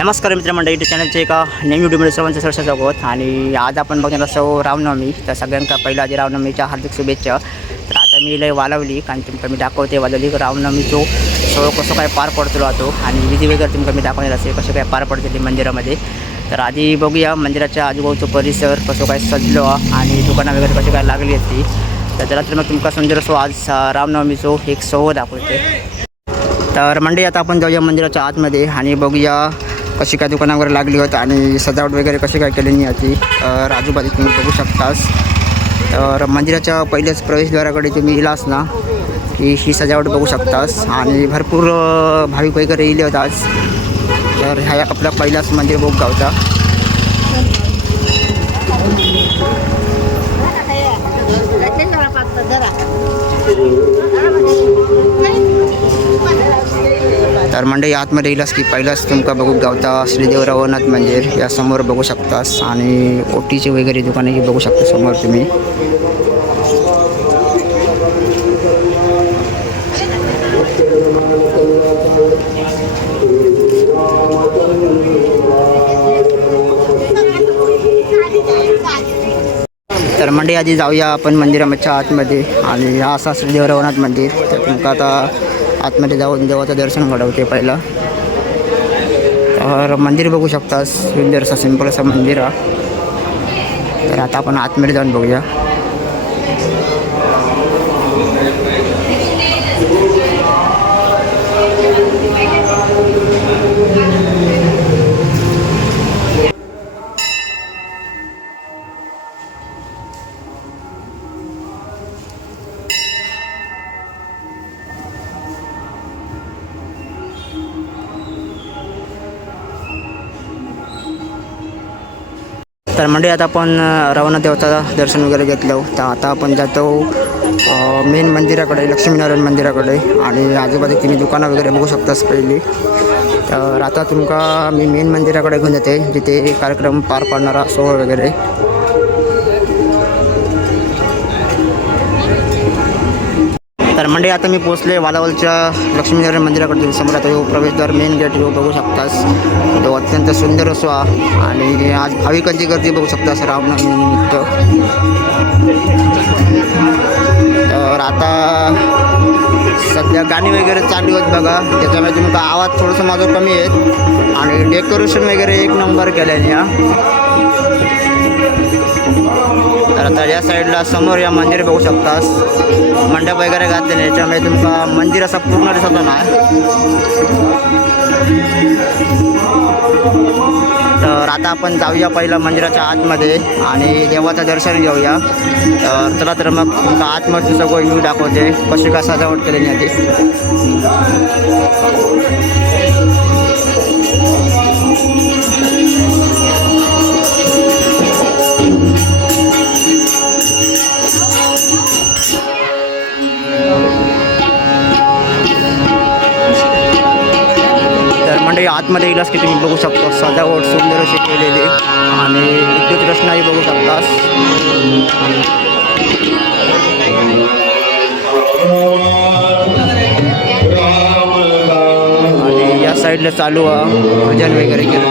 नमस्कार मित्रमंडळी, यूट्यूब चॅनलचे एका नवीन व्हिडिओमध्ये सर्वांचं सहर्ष स्वागत. आणि आज आपण बघणार असो रामनवमी. तर सगळ्यांका पहिला आधी रामनवमीच्या हार्दिक शुभेच्छा. तर आता मी लय वालवली कारण तुमका मी दाखवते वालवली रामनवमीचो सोहळा कसं काय पार पडतो राहतो आणि विधी वगैरे तुमका मी दाखवणार असे कसं काय पार पडते मंदिरामध्ये. तर आधी बघूया मंदिराच्या आजूबाजूचा परिसर कसं काय सजलो आणि दुकानं वगैरे कशी काय लागली असती. तर चला तर मग तुमका सुंदर असो आज रामनवमीचो एक सोहळा दाखवते. तर मंडळी आता आपण जाऊया मंदिराच्या आतमध्ये आणि बघूया कशी काय दुकानं वगैरे लागली होत आणि सजावट वगैरे कशी काय केलेली याची. तर आजूबाजू तुम्ही बघू शकतास. तर मंदिराच्या पहिल्याच प्रवेशद्वाराकडे तुम्ही इलास ना की ही सजावट बघू शकतास आणि भरपूर भाविक वगैरे येले होते आज. तर ह्या आपला पहिलाच मंदिर बघू गावचा. तर मंडळी आतमध्ये येईलास की पहिलाच तुमका बघू गावता श्रीदेव रवनाथ मंदिर या समोर बघू शकतास आणि ओटीची वगैरे दुकानेही बघू शकता समोर तुम्ही. तर मंडळी आधी जाऊया आपण मंदिराच्या आतमध्ये आणि हा असा श्रीदेव रवनाथ मंदिर. तर तुमका आता आतमध्ये जाऊन देवाचं दर्शन घडवते पहिलं. तर मंदिर बघू शकता सुंदर असं सिंपल असं मंदिर आहे. तर आता आपण आतमध्ये जाऊन बघूया. तर मंडळी आता आपण रवनाथ देवाचं दर्शन वगैरे घेतलं. तर आता आपण जातो मेन मंदिराकडे, लक्ष्मीनारायण मंदिराकडे. आणि आजूबाजू तुम्ही दुकानं वगैरे बघू शकतास पहिली. तर आता तुमका मी मेन मंदिराकडे घेऊन जाते जिथे कार्यक्रम पार पाडणारा सोहळा वगैरे. तर मंडळी आता मी पोचले वालावलच्या लक्ष्मीनारायण मंदिराकडे. समोर आता यो प्रवेशद्वार मेन गेट यो बघू शकतास. तो अत्यंत सुंदर असो आणि आज भाविकांची गर्दी बघू शकतास रामनवमीनिमित्त. तर आता सध्या गाणी वगैरे चालू आहेत बघा, त्याच्यामुळे तुमचा आवाज थोडंसं माझं कमी आहेत आणि डेकोरेशन वगैरे एक नंबर केलं या. तर आता या साईडला समोर या मंदिर बघू शकतास मंडप वगैरे घातलेले, याच्यामुळे तुमका मंदिर असा पूर्ण दिसत नाही. तर आता आपण जाऊया पहिला मंदिराच्या आतमध्ये आणि देवाचं दर्शन घेऊया. तर चला तर मग तुमका आतमध्ये सगळं व्ह्यू दाखवते कशी का सजावट केलेली आहे ती. आतमध्ये येईलास की तुम्ही बघू शकता सजावट सुंदर अशी केलेली आणि विद्युत रचनाही बघू शकतास. आणि या साईडला चालू भजन वगैरे केलं.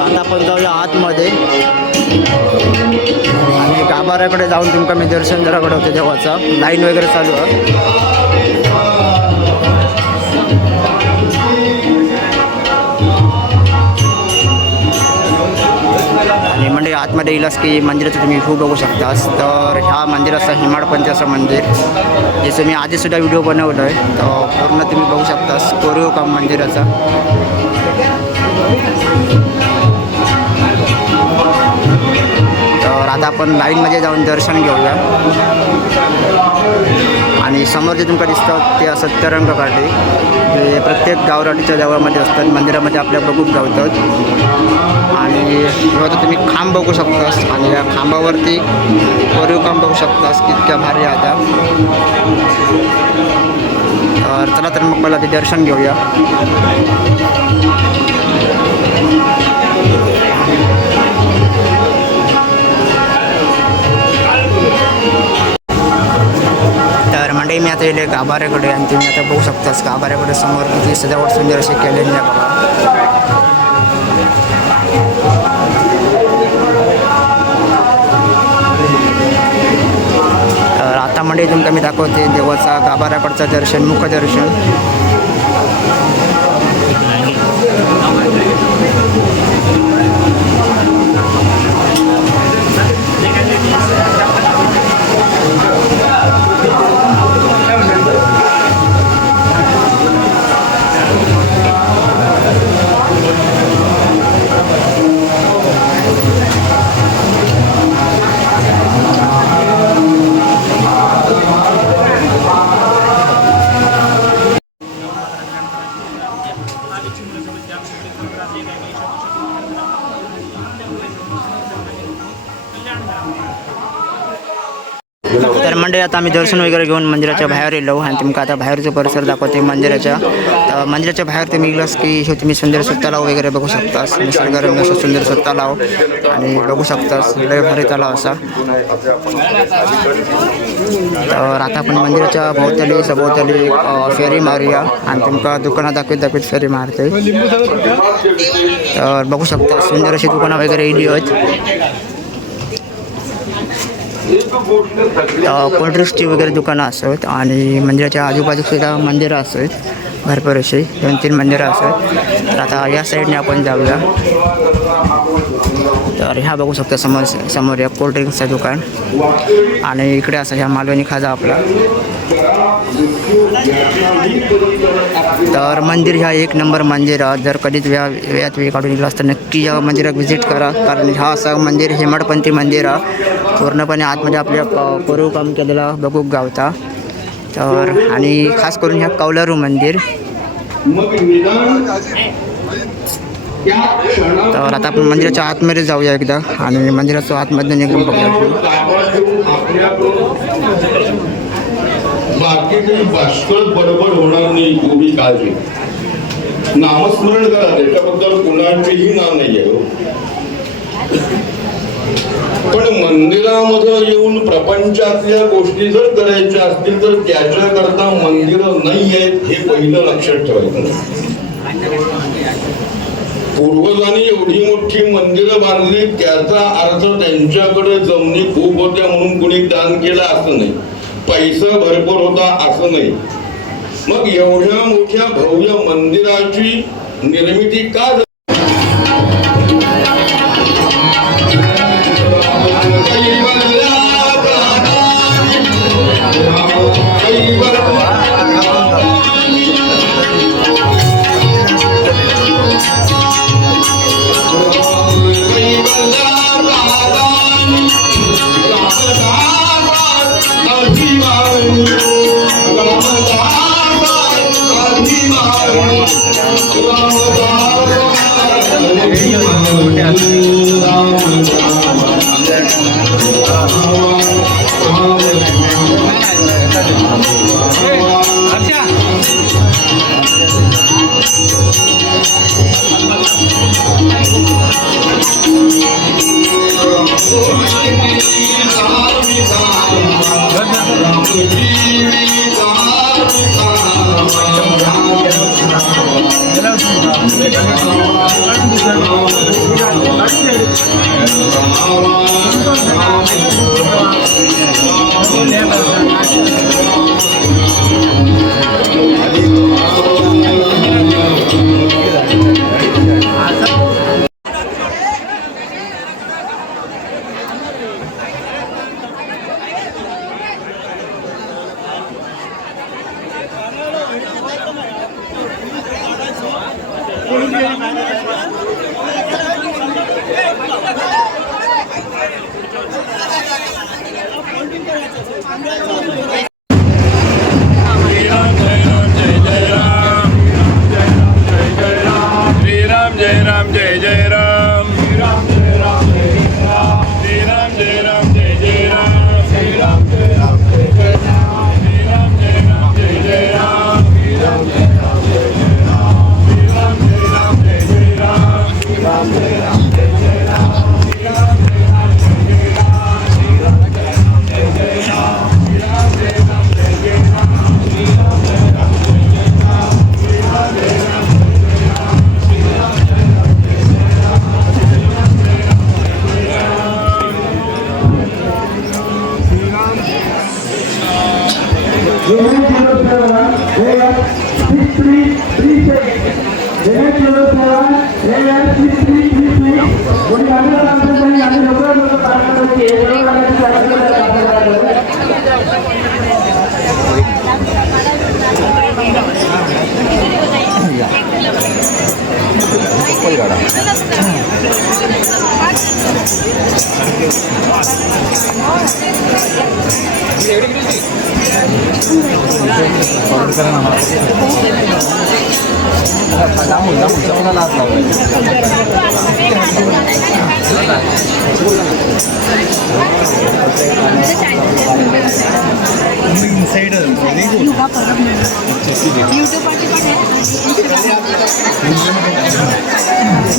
आता आपण जाऊया आतमध्ये आणि गाभाऱ्याकडे जाऊन तुमका मी दर्शन जरा घडवते देवाचा. लाईन वगैरे चालू आहे. आणि म्हणजे आतमध्ये येईलास की मंदिराचं तुम्ही व्ह्यू बघू शकतास. तर ह्या मंदिराचं हिमाडपंथी असं मंदिर जसं मी आधीसुद्धा व्हिडिओ बनवलं आहे. तर पूर्ण तुम्ही बघू शकतास कोरीव काम मंदिराचा. तर आता आपण लाईनमध्ये जाऊन दर्शन घेऊया. आणि समोर जे तुमका दिसतं ते सत्यरंग काढे जे प्रत्येक गावराटीच्या देवळामध्ये असतात, मंदिरामध्ये आपल्या बघूक गावतात. आणि आता तुम्ही खांब बघू शकतास आणि या खांबावरती कोरीव काम बघू शकतास कितक्या भारी आता. तर चला तर मग पहिला ते दर्शन घेऊया. आले मी आता येले गाभाऱ्याकडे आणि तुम्ही आता बघू शकतास गाभाऱ्याकडे समोर किती सजावट सुंदर अशी केलेली आहे बघा. तर आता म्हणजे तुमका मी दाखवते देवाचा गाभाऱ्याकडचं दर्शन, मुखदर्शन. तर मंडळी आता आम्ही दर्शन वगैरे घेऊन मंदिराच्या बाहेर येलो आणि तुमका आता बाहेरचं परिसर दाखवते मंदिराच्या. तर मंदिराच्या बाहेर तुम्ही गेलास की हे तुम्ही सुंदर तलाव वगैरे बघू शकतास. निसर्गरम्य असं सुंदर तलाव आणि बघू शकतास लय भारी तलाव असा. तर आता आपण मंदिराच्या भोवताली सभोवताली फेरी मारूया आणि तुमका दुकानं दाखवत फेरी मारते. तर बघू शकता सुंदर अशी दुकानं वगैरे येली आहेत. कोल्ड्रिंक्सची वगैरे दुकानं असत आणि मंदिराच्या आजूबाजूला सुद्धा मंदिरं असत भरपूर अशी 2-3 मंदिरं असत. तर आता या साईडने आपण जाऊया. तर ह्या बघू शकता समोर या कोल्ड्रिंक्सचं दुकान आणि इकडे असं ह्या मालवणी खाजा आपला. तर मंदिर ह्या 1 नंबर मंदिर. जर कधीच वेळात वेळ काढून गेला तर नक्की या मंदिरात व्हिजिट करा, कारण हा असं मंदिर हेमाडपंथी मंदिर पूर्णपणे आतमध्ये आपल्या कोरीव काम केलेला बघू गावता. तर आणि खास करून ह्या कौलारू मंदिर. तर आता आपण मंदिराच्या आतमध्ये जाऊया एकदा आणि मंदिराच्या आतमध्ये निघून बघूया. बाकी काही भाष्कळ बडबड होणार नाही, तुम्ही काळजी. नामस्मरण करा, त्याच्याबद्दल कुणाचेही नाव नाही आहे. पण मंदिरामध्ये येऊन प्रपंचातल्या गोष्टी जर करायच्या असतील तर त्याच्याकरता मंदिरं नाही आहेत हे पहिलं लक्षात ठेवायचं. पूर्वजांनी एवढी मोठी मंदिरं बांधली त्याचा अर्थ त्यांच्याकडे जमिनी खूप होत्या म्हणून कुणी दान केलं असं नाही, पैसा भरपूर होता असं नाही. मग एवढ्या मोठ्या भव्य मंदिराची निर्मिती का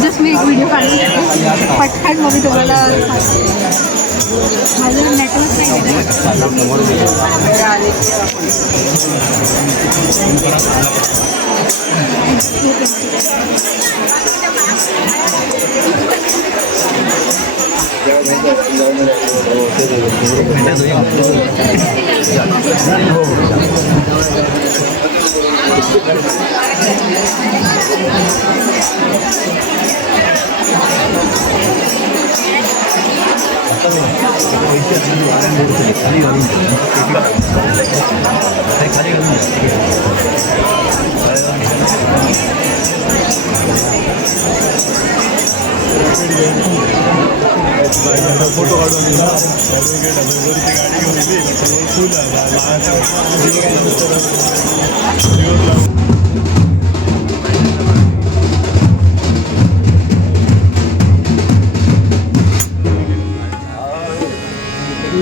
जस्ट मी एक व्हिडिओ काढून पटकन मग मी तुम्हाला माझं नेटवर्क फोटो काढून गाडी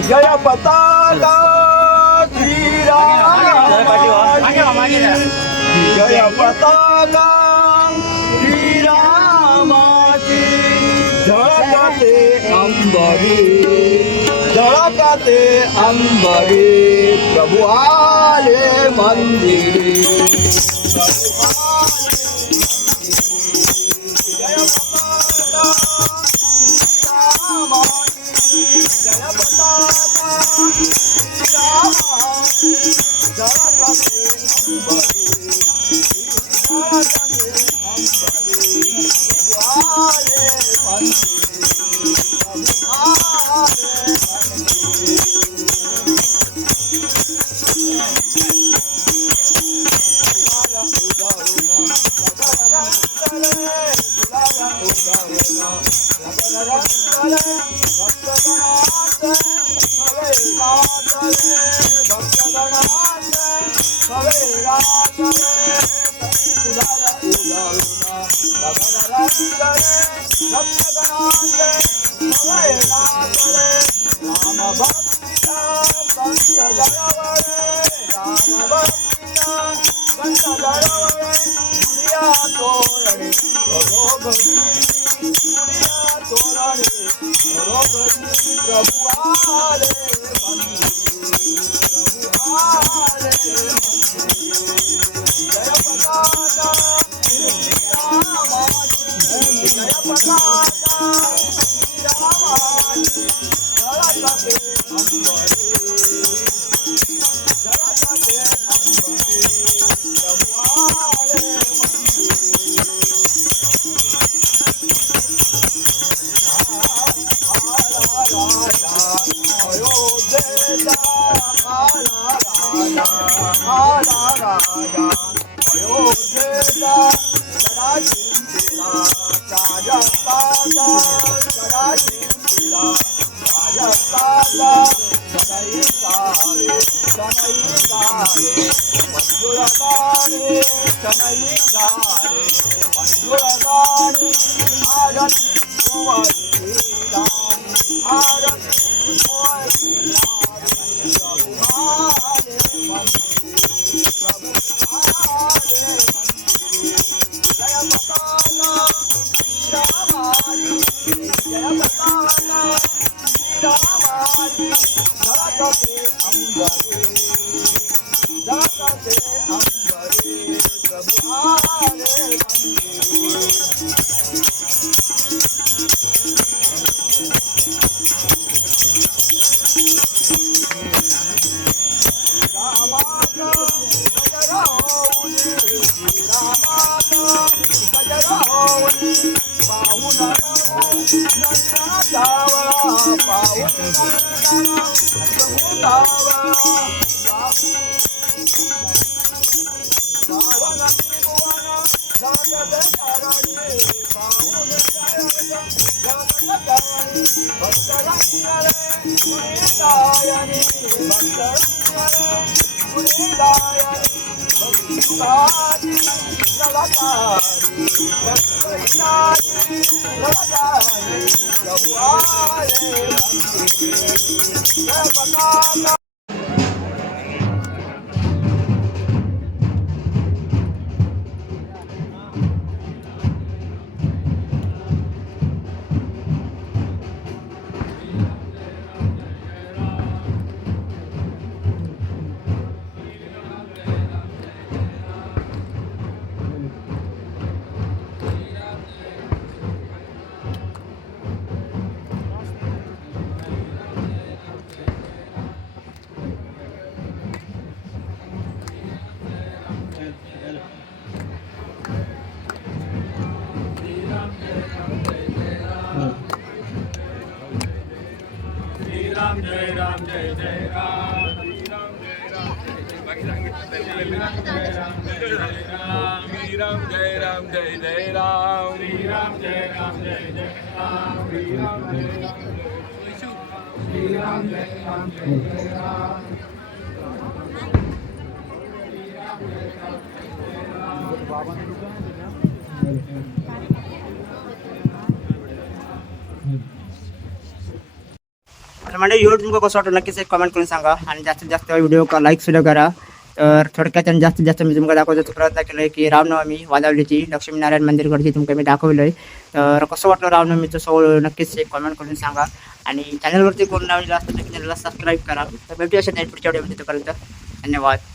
जय पताका श्रीरामाची जय पताका श्रीरामाची झळकते अंबरी झळकते अंबरी प्रभु आले मंदिरी प्रभु आले जय पताका श्रीरामाची जय पताका श्रीरामाची झळकते अंबरी झळकते अंबरी प्रभु आले मंदिरी प्रभु आले मंदिरी तर म्हणजे व्हिडिओ तुमका कसं वाटलं नक्कीच एक कमेंट करून सांगा आणि जास्तीत जास्त व्हिडिओ लाईक सुद्धा करा. तर थोडक्यात आणि जास्तीत जास्त मी तुमका दाखवण्याचा प्रयत्न केला आहे की रामनवमी वाजवलीची लक्ष्मीनारायण मंदिरकडची तुमका मी दाखवलं आहे. तर कसं वाटलं रामनवमीचं सोहळं नक्कीच एक कमेंट करून सांगा आणि चॅनलवरती कोण नवीन असतं तर चॅनलला सबस्क्राईब करा. तर भेटूया अशा पुढच्या व्हिडिओमध्ये. तोपर्यंत धन्यवाद.